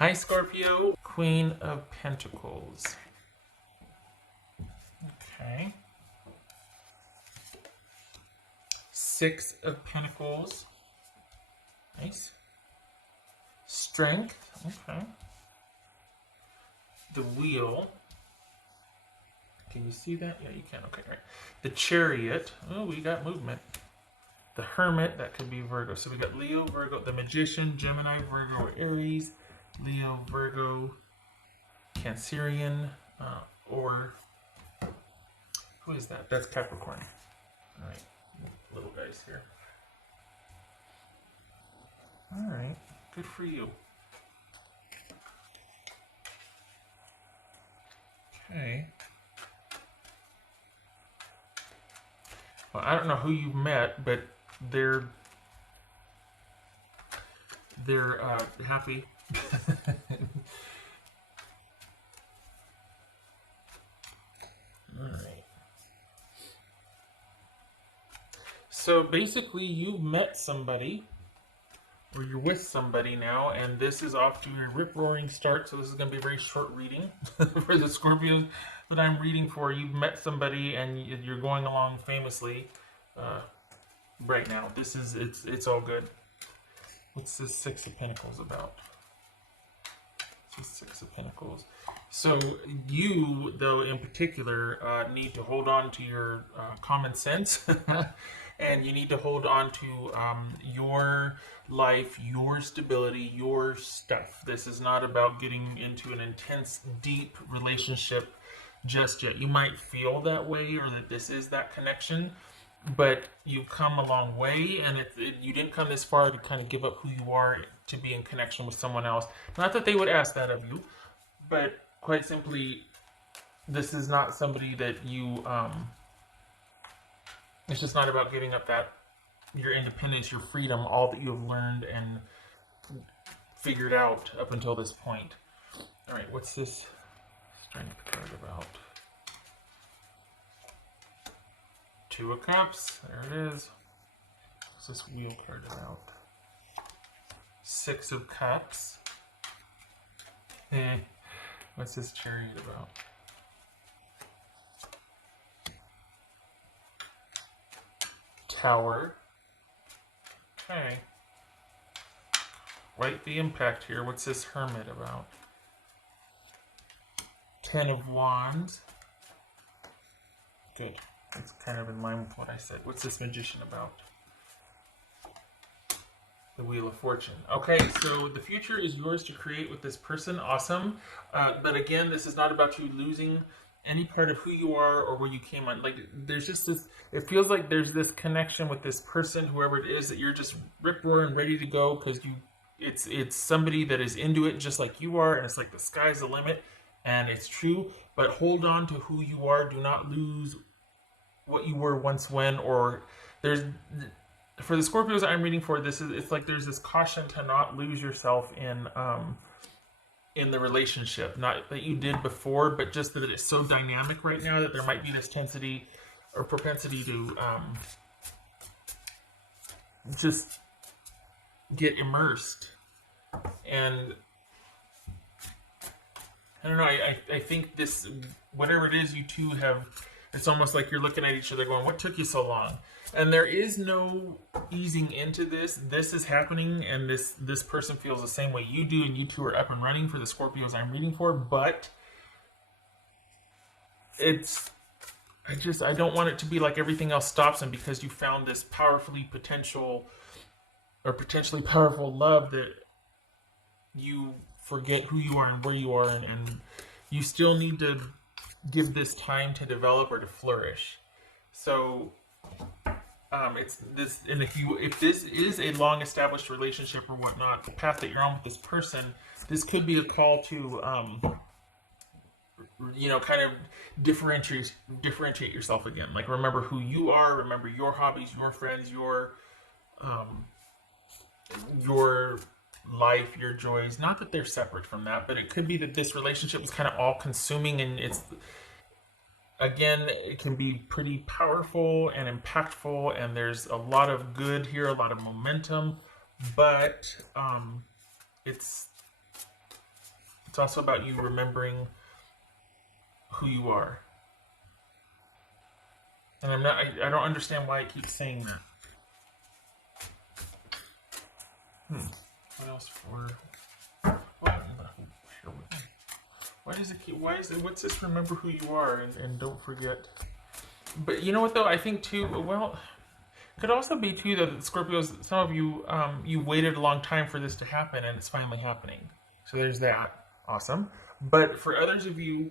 Hi, Scorpio. Queen of Pentacles. Okay. Six of Pentacles. Nice. Strength. Okay. The Wheel. Can you see that? Yeah, you can. Okay, right. The Chariot. Oh, we got movement. The Hermit. That could be Virgo. So we got Leo, Virgo, the Magician, Gemini, Virgo, Aries, Leo, Virgo, Cancerian, or who is that? That's Capricorn. All right, little guys here. All right, good for you. Okay. Well, I don't know who you met, but they're happy. All right. So basically, you've met somebody, or you're with somebody now, and this is off to a rip-roaring start. So this is going to be a very short reading for the Scorpios that I'm reading for. You've met somebody, and you're going along famously right now. This is it's all good. What's this Six of Pentacles about? Six of Pentacles. So you, though, in particular, need to hold on to your common sense, and you need to hold on to your life, your stability, your stuff. This is not about getting into an intense, deep relationship just yet. You might feel that way, or that this is that connection, but you've come a long way, and you didn't come this far to kind of give up who you are to be in connection with someone else. Not that they would ask that of you, but quite simply, this is not somebody that you, it's just not about giving up that, your independence, your freedom, all that you have learned and figured out up until this point. All right, what's this Strength card about? Two of Cups, there it is. What's this Wheel card about? Six of Cups. What's this Chariot about? Tower. Okay. Right, the impact here. What's this Hermit about? Ten of Wands. Good. It's kind of in line with what I said. What's this Magician about? The Wheel of Fortune. Okay, so the future is yours to create with this person. Awesome. But again, this is not about you losing any part of who you are or where you came on. Like, there's just this, it feels like there's this connection with this person, whoever it is, that you're just rip-roaring ready to go because it's somebody that is into it just like you are, and it's like the sky's the limit, and it's true. But hold on to who you are. Do not lose what you were once when, or there's, for the Scorpios I'm reading for, it's like there's this caution to not lose yourself in the relationship. Not that you did before, but just that it's so dynamic right now that there might be this tensity or propensity to just get immersed. And I don't know, I think this, whatever it is you two have, it's almost like you're looking at each other going, what took you so long? And there is no easing into this. This is happening, and this person feels the same way you do, and you two are up and running for the Scorpios I'm reading for, but I don't want it to be like everything else stops them because you found this potentially powerful love, that you forget who you are and where you are, and you still need to give this time to develop or to flourish. So it's this, and if this is a long established relationship or whatnot, the path that you're on with this person, this could be a call to kind of differentiate yourself again. Like, remember who you are, remember your hobbies, your friends, your life, your joys. Not that they're separate from that, but it could be that this relationship is kind of all consuming, and it can be pretty powerful and impactful, and there's a lot of good here, a lot of momentum, but it's It's also about you remembering who you are. And I don't understand why it keeps saying that. What else for? Why does it keep, what's this remember who you are and don't forget? But you know what though, I think too, well, could also be too that Scorpios, some of you, you waited a long time for this to happen and it's finally happening. So there's that. Awesome. But for others of you,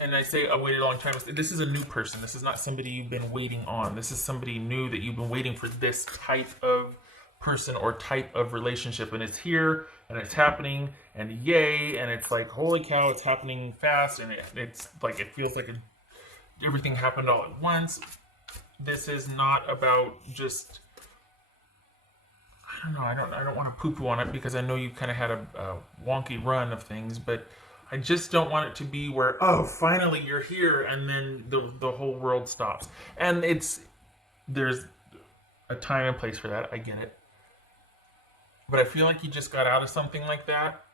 and I say I waited a long time, this is a new person. This is not somebody you've been waiting on. This is somebody new that you've been waiting for this type of person or type of relationship. And it's here and it's happening and yay. And it's like, holy cow, it's happening fast. And it's like, it feels like everything happened all at once. This is not about just, I don't know, I don't want to poo-poo on it because I know you kind of had a wonky run of things, but I just don't want it to be where, oh, finally you're here, and then the whole world stops. And there's a time and place for that, I get it. But I feel like you just got out of something like that,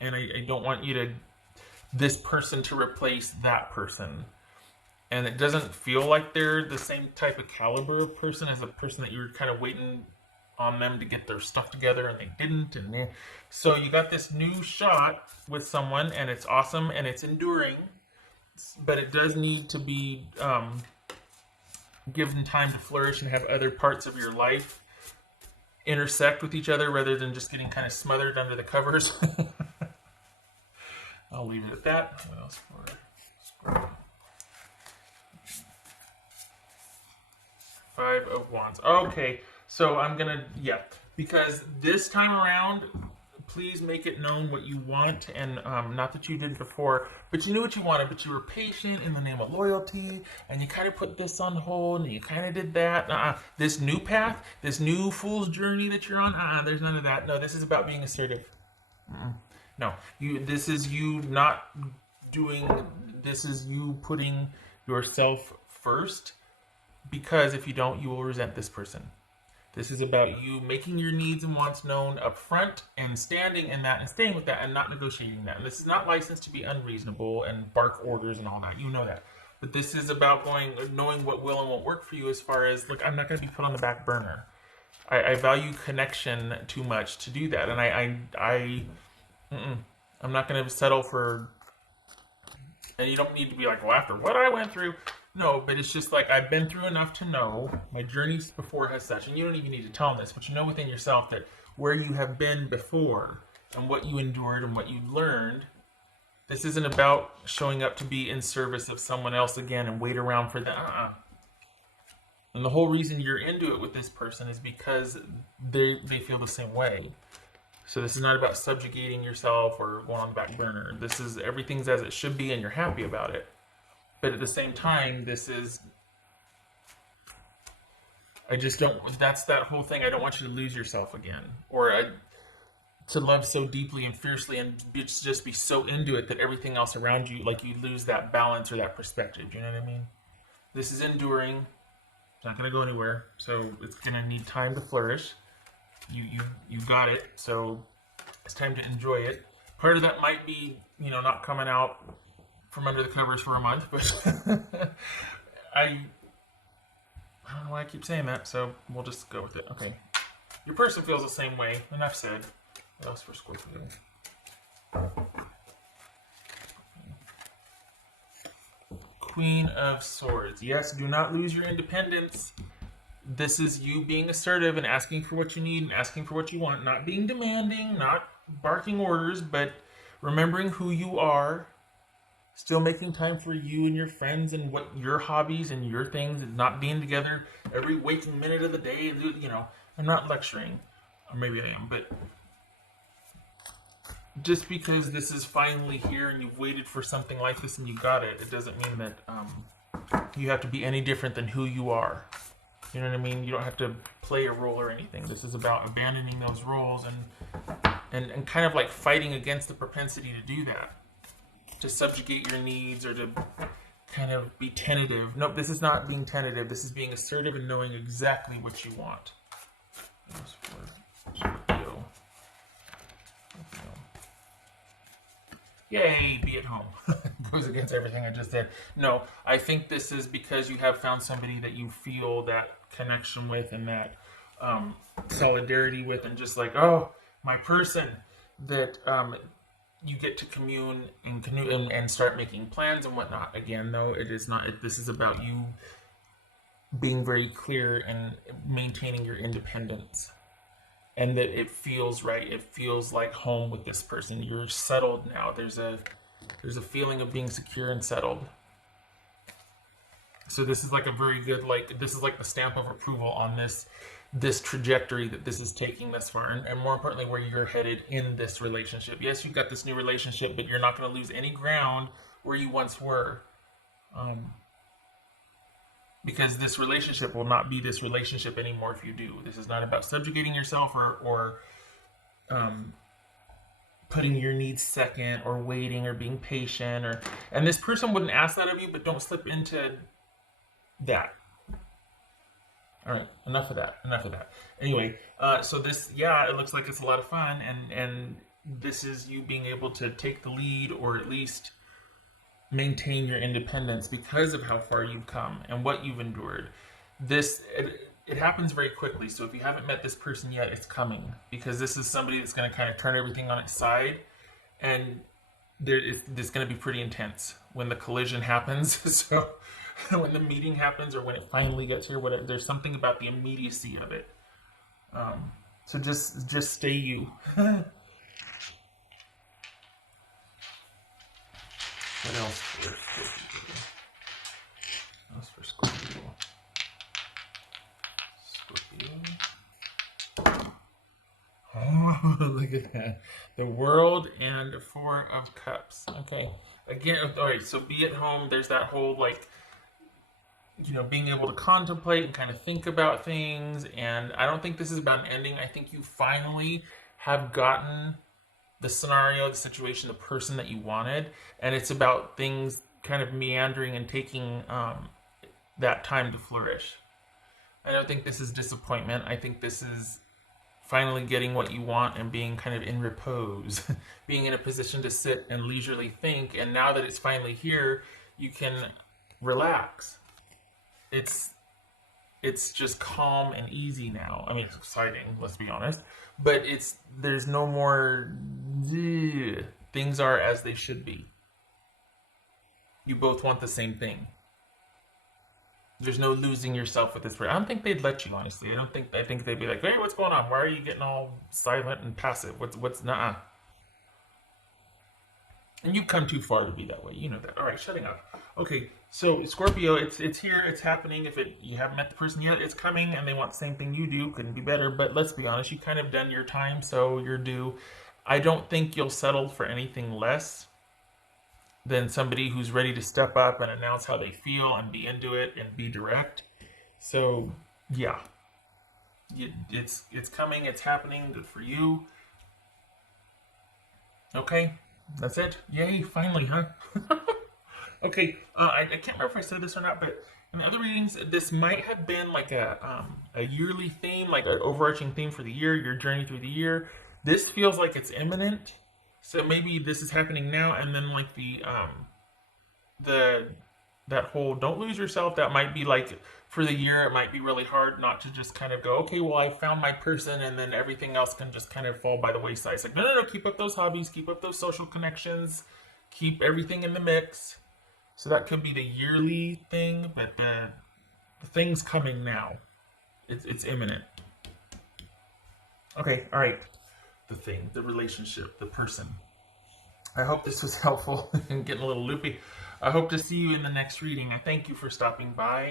and I don't want this person to replace that person. And it doesn't feel like they're the same type of caliber of person as a person that you were kind of waiting on them to get their stuff together and they didn't. So you got this new shot with someone and it's awesome and it's enduring, but it does need to be given time to flourish and have other parts of your life intersect with each other rather than just getting kind of smothered under the covers. I'll leave it at that. What else for Scorpio? 5 of Wands. Okay. So I'm gonna, because this time around, please make it known what you want, and not that you did before, but you knew what you wanted, but you were patient in the name of loyalty, and you kind of put this on hold, and you kind of did that. This new path, this new fool's journey that you're on, there's none of that. No, this is about being assertive. No, this is you not doing, this is you putting yourself first, because if you don't, you will resent this person. This is about you making your needs and wants known up front and standing in that and staying with that and not negotiating that. And this is not licensed to be unreasonable and bark orders and all that. You know that. But this is about knowing what will and won't work for you as far as, look, I'm not going to be put on the back burner. I value connection too much to do that. And I'm not going to settle for, and you don't need to be like, well, after what I went through. No, but it's just like, I've been through enough to know my journeys before has such, and you don't even need to tell them this, but you know within yourself that where you have been before and what you endured and what you learned, this isn't about showing up to be in service of someone else again and wait around for that. And the whole reason you're into it with this person is because they feel the same way. So this is not about subjugating yourself or going on the back burner. This is, everything's as it should be and you're happy about it. But at the same time, I just don't, that's that whole thing. I don't want you to lose yourself again. Or to love so deeply and fiercely and just be so into it that everything else around you, like you lose that balance or that perspective. You know what I mean? This is enduring. It's not going to go anywhere. So it's going to need time to flourish. You got it. So it's time to enjoy it. Part of that might be, not coming out from under the covers for a month, but I don't know why I keep saying that, so we'll just go with it. Okay. Your person feels the same way. Enough said. What else for Scorpio? Queen of Swords. Yes, do not lose your independence. This is you being assertive and asking for what you need and asking for what you want. Not being demanding, not barking orders, but remembering who you are. Still making time for you and your friends and what your hobbies and your things and not being together every waking minute of the day. I'm not lecturing, or maybe I am, but just because this is finally here and you've waited for something like this and you got it, it doesn't mean that you have to be any different than who you are. You know what I mean? You don't have to play a role or anything. This is about abandoning those roles and kind of like fighting against the propensity to do that. To subjugate your needs or to kind of be tentative. Nope, this is not being tentative. This is being assertive and knowing exactly what you want. Yay, be at home. Goes against everything I just said. No, I think this is because you have found somebody that you feel that connection with and that solidarity with, and just like, oh, my person that you get to commune and start making plans and whatnot. Again, though, it is not. This is about you being very clear and maintaining your independence, and that it feels right. It feels like home with this person. You're settled now. There's a feeling of being secure and settled. So this is like a very good, like, this is like the stamp of approval on this trajectory that this is taking thus far, and more importantly, where you're headed in this relationship. Yes, you've got this new relationship, but you're not going to lose any ground where you once were. Because this relationship will not be this relationship anymore if you do. This is not about subjugating yourself or putting your needs second, or waiting, or being patient, and this person wouldn't ask that of you, but don't slip into that. All right, enough of that. Anyway, so this, yeah, it looks like it's a lot of fun, and this is you being able to take the lead, or at least maintain your independence because of how far you've come and what you've endured. It happens very quickly, so if you haven't met this person yet, it's coming, because this is somebody that's going to kind of turn everything on its side, and it's going to be pretty intense when the collision happens. So when the meeting happens, or when it finally gets here, whatever, there's something about the immediacy of it. So just stay you. What else for Scorpio? What else for Scorpio? Oh, look at that. The World and Four of Cups. Okay. Again, all right, so be at home. There's that whole, like, being able to contemplate and kind of think about things. And I don't think this is about an ending. I think you finally have gotten the scenario, the situation, the person that you wanted, and it's about things kind of meandering and taking that time to flourish. I don't think this is disappointment. I think this is finally getting what you want and being kind of in repose, being in a position to sit and leisurely think, and now that it's finally here, you can relax. It's just calm and easy now. I mean, it's exciting, let's be honest, but there's no more things are as they should be. You both want the same thing. There's no losing yourself with this person. I don't think they'd let you, honestly. I think they'd be like, hey, what's going on? Why are you getting all silent and passive? What's nah? And you've come too far to be that way. You know that. All right, shutting up. Okay, so Scorpio, it's here, it's happening. If you haven't met the person yet, it's coming, and they want the same thing you do. Couldn't be better. But let's be honest, you've kind of done your time, so you're due. I don't think you'll settle for anything less than somebody who's ready to step up and announce how they feel and be into it and be direct. So yeah, it's coming, it's happening. Good for you. Okay, that's it. Yay, finally, huh? Okay, I can't remember if I said this or not, but in the other readings, this might have been like a yearly theme, like an overarching theme for the year, your journey through the year. This feels like it's imminent. So maybe this is happening now, and then like that whole don't lose yourself, that might be like for the year. It might be really hard not to just kind of go, okay, well, I found my person, and then everything else can just kind of fall by the wayside. It's like, no, keep up those hobbies, keep up those social connections, keep everything in the mix. So that could be the yearly thing, but the thing's coming now. It's imminent. Okay, all right. The thing, the relationship, the person. I hope this was helpful and getting a little loopy. I hope to see you in the next reading. I thank you for stopping by.